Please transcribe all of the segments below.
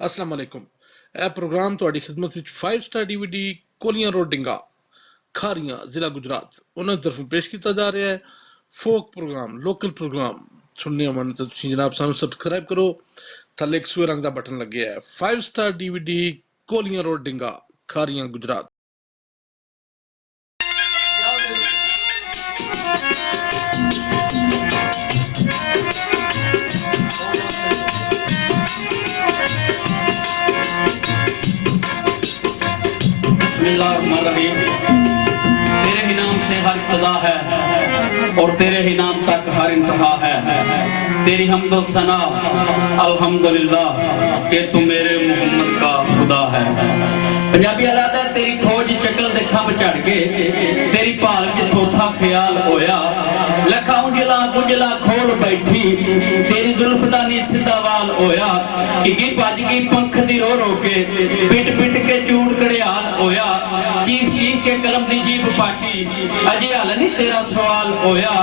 अस्सलाम वालेकुम। ਇਹ ਪ੍ਰੋਗਰਾਮ ਤੁਹਾਡੀ ਖਿਦਮਤ ਵਿੱਚ 5 ਸਟਾਰ DVD ਕੋਲੀਆਂ ਰੋਡ ਡਿੰਗਾ ਖਾਰੀਆਂ ਜ਼ਿਲ੍ਹਾ ਗੁਜਰਾਤ ਉਹਨਾਂ ਦੀ ਤਰਫੋਂ ਪੇਸ਼ ਕੀਤਾ ਜਾ ਰਿਹਾ ਹੈ। ਫੋਕ ਪ੍ਰੋਗਰਾਮ ਲੋਕਲ ਪ੍ਰੋਗਰਾਮ ਸੁਣਨੇ ਹੋਣ ਤਾਂ ਤੁਸੀਂ ਜਨਾਬ ਸਾਨੂੰ ਸਬਸਕ੍ਰਾਈਬ ਕਰੋ। ਥੱਲੇ ਇੱਕ ਸੂਏ ਰੰਗ ਦਾ ਬਟਨ ਲੱਗਿਆ ਹੈ। 5 ਸਟਾਰ DVD ਕੋਲੀਆਂ ਰੋਡ ਡਿੰਗਾ ਖਾਰੀਆਂ ਗੁਜਰਾਤ। बिस्मिल्लाहिर्रहमानिर्रहीम। तेरे ही नाम से हर इब्तिदा है और तेरे ही नाम तक हर इंतहा है। तेरी हम्दो सना अल्हम्दुलिल्लाह कि तू मेरे मोहम्मद का खुदा है। पंजाबी अलादा तेरी खोज चकल देखा बचड़ के तेरी भाल च थोथा ख्याल होया। लखा उंजला गुंजला खोल बैठी तेरी जुल्फ दा नी सीधा वाल होया। इगी भज गई पंख दी रो रो के पिट पिट के चूड़ कड़ियाल होया। चीख चीख के कलम दी जीभ पाटी अजे हल नहीं तेरा सवाल होया।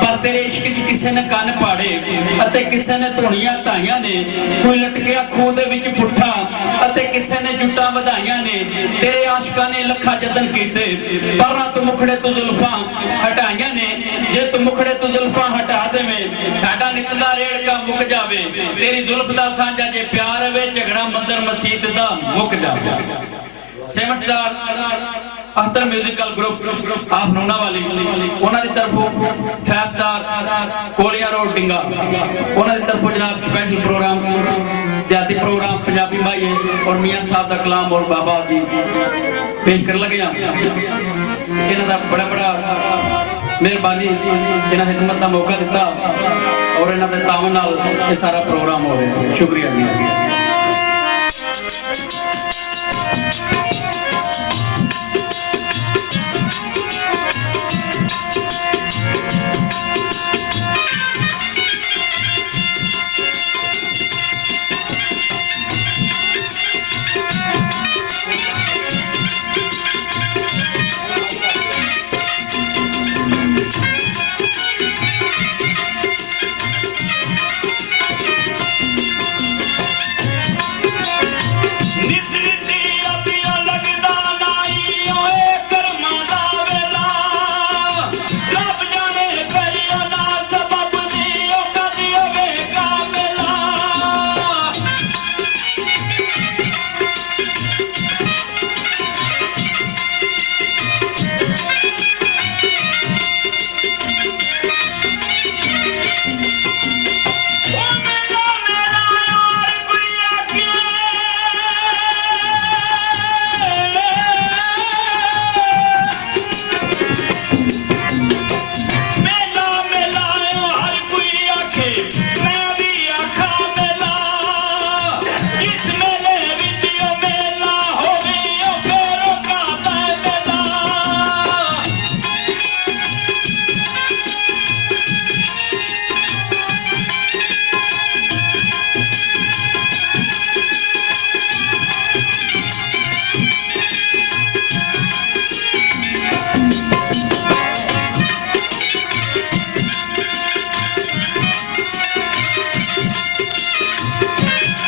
पर तेरे इश्क च किसे ने कन पाड़े अते किसे ने धुनियां धाइयां ने। कोई लटकिया खूह दे विच पुट्ठा अते किसे ने जुट्टां वधाइयां ने। तेरे आशिकां ने लखा जतन कीते पर ना तू मुखड़े तू जुल्फां हटाइयां ने। जे तू मुखड़े तू जुल्फां हटा देवें साडा नित दा रेड़का मुक जावे। तेरी जुल्फ दा सांझा जे प्यार वे झगड़ा मंदिर मसीत दा मुक जावे। 7 स्टार अख्तर म्यूजिकल ग्रुप आप नोना वाली उन्हां दी तरफों 5 स्टार कोलियां रोड डिंगा उन्हां दी तरफों जनाब स्पेशल प्रोग्राम जाती प्रोग्राम पंजाबी भाई और मियां साहब दा कलाम और बाबा दी पेश कर लगे हैं। इन्हां दा बड़ा मेहरबानी इन्हां हिदमत दा मौका दिता और इन्हां दे तावन नाल ये सारा प्रोग्राम हो रहा है। शुक्रिया जी।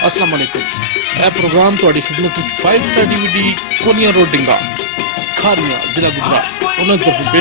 अस्सलाम वालेकुम। यह प्रोग्राम ਤੁਹਾਡੀ ਖਿਦਮਤ ਵਿੱਚ 5 ਸਟਾਰ DVD ਕੋਲੀਆਂ ਰੋਡ ਡਿੰਗਾ ਖਾਰੀਆਂ ਜ਼ਿਲ੍ਹਾ ਗੁਜਰਾਤ ਉਹਨਾਂ ਦੀ ਤਰਫੋਂ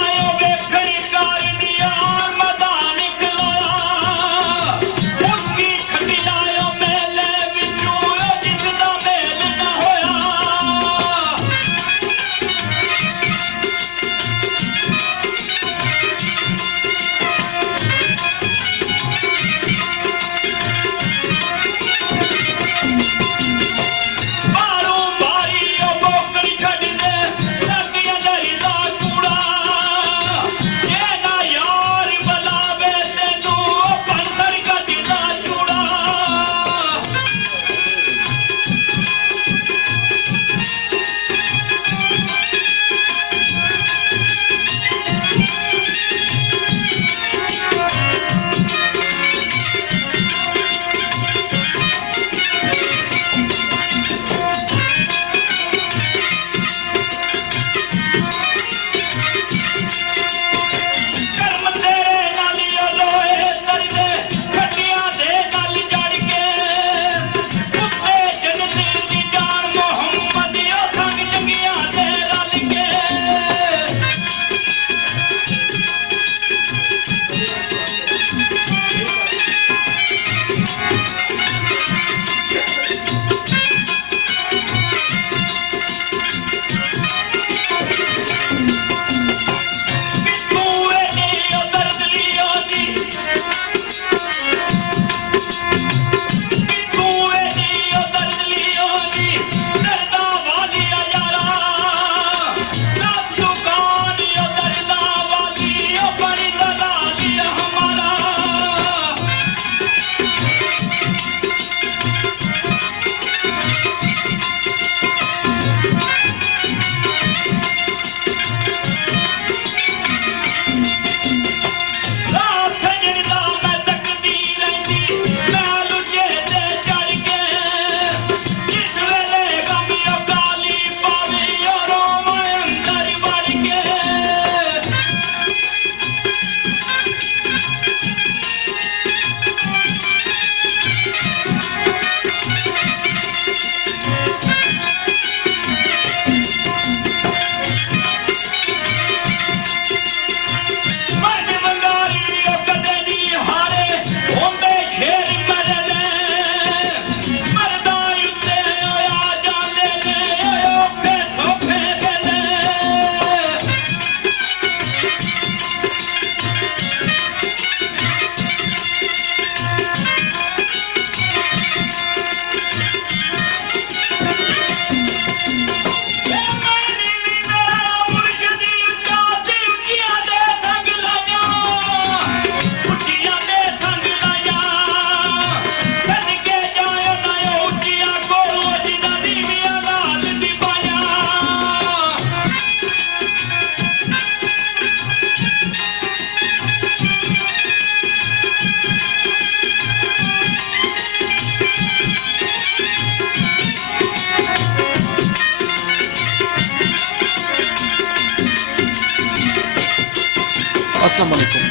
अस्सलाम वालेकुम।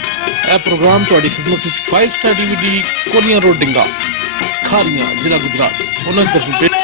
ਇਹ ਪ੍ਰੋਗਰਾਮ ਤੁਹਾਡੀ ਖਿਦਮਤ ਵਿੱਚ 5 ਸਟਾਰ DVD ਕੋਲੀਆਂ ਰੋਡ ਡਿੰਗਾ ਖਾਰੀਆਂ ਜ਼ਿਲ੍ਹਾ ਗੁਜਰਾਤ ਉਹਨਾਂ ਦੀ ਤਰਫੋਂ ਪੇਸ਼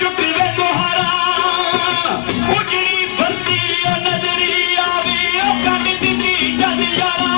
चुक वे तुहारा उजड़ी बस्ती नजरी आवी कट दी जद यारा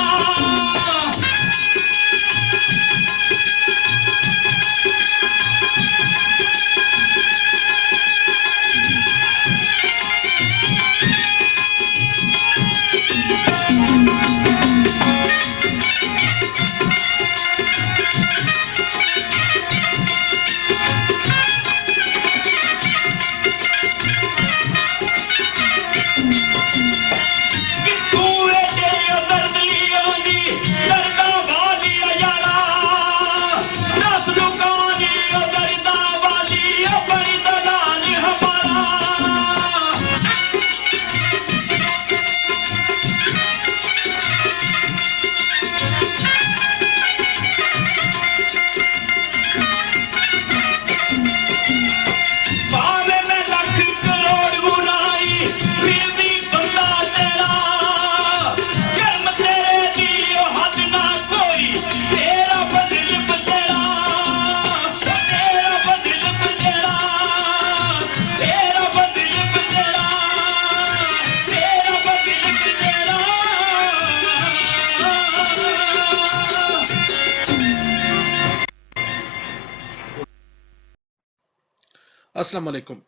अस्सलाम वालेकुम।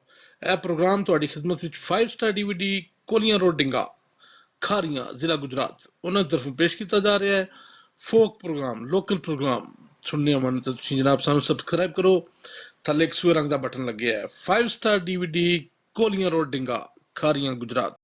यह प्रोग्राम ਤੁਹਾਡੀ ਖidmat ਵਿੱਚ 5 ਸਟਾਰ DVD ਕੋਲੀਆਂ ਰੋਡ ਡਿੰਗਾ ਖਾਰੀਆਂ ਜ਼ਿਲ੍ਹਾ ਗੁਜਰਾਤ ਉਹਨਾਂ ਦੀ ਤਰਫੋਂ ਪੇਸ਼ ਕੀਤਾ ਜਾ ਰਿਹਾ ਹੈ ਫੋਕ ਪ੍ਰੋਗਰਾਮ ਲੋਕਲ ਪ੍ਰੋਗਰਾਮ ਸੁਣਨੇ ਆਉਣ ਤਾਂ ਤੁਸੀਂ ਜਨਾਬ ਸਾਨੂੰ ਸਬਸਕ੍ਰਾਈਬ ਕਰੋ ਥੱਲੇ ਇੱਕ ਸੂਏ ਰੰਗ ਦਾ ਬਟਨ ਲੱਗਿਆ ਹੈ 5 ਸਟਾਰ DVD ਕੋਲੀਆਂ ਰੋਡ ਡਿੰਗਾ ਖਾਰੀਆਂ ਗੁਜਰਾਤ।